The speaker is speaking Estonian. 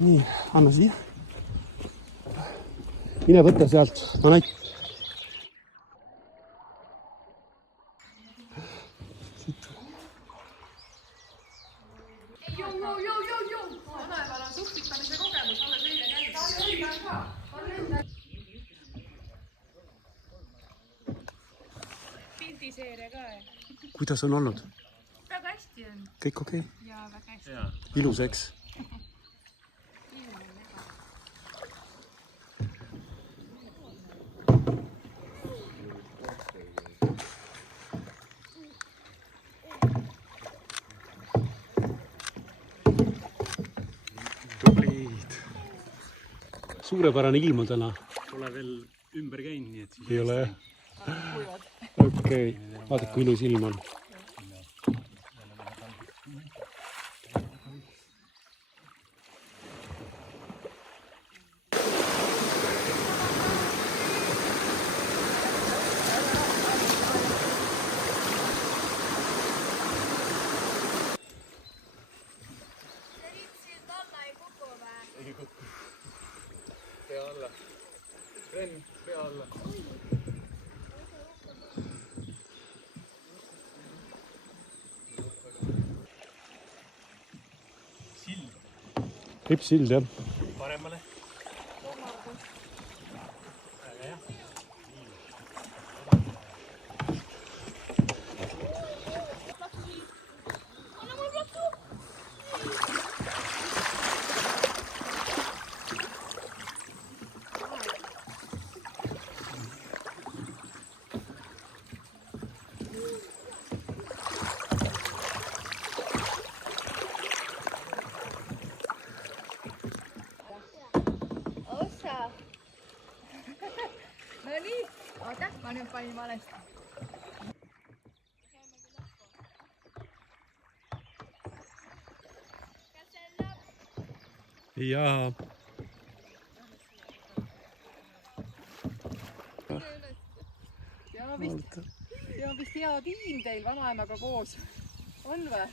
nii, anna siia. Mine võtta sealt, ma näitan. Vanemal on suhtlikamise kogemus, alles eile käis. Pildiseeria ka. Kuidas on olnud? Väga hästi on. Kõik okei? Jaa, väga hästi. Ilus, eks? Tublid. Suurepärane ilm on täna. Pole veel ümber käinud, nii et siis ei ole jah? Okei, vaadake kui ilus ilm on. Pea alla. Ren, pea alla. Sild. Ripsild jah. Paremale. No nii, oota, ma nüüd panin valesti. Jaa. See on vist hea tiim teil vanaemaga koos. On või?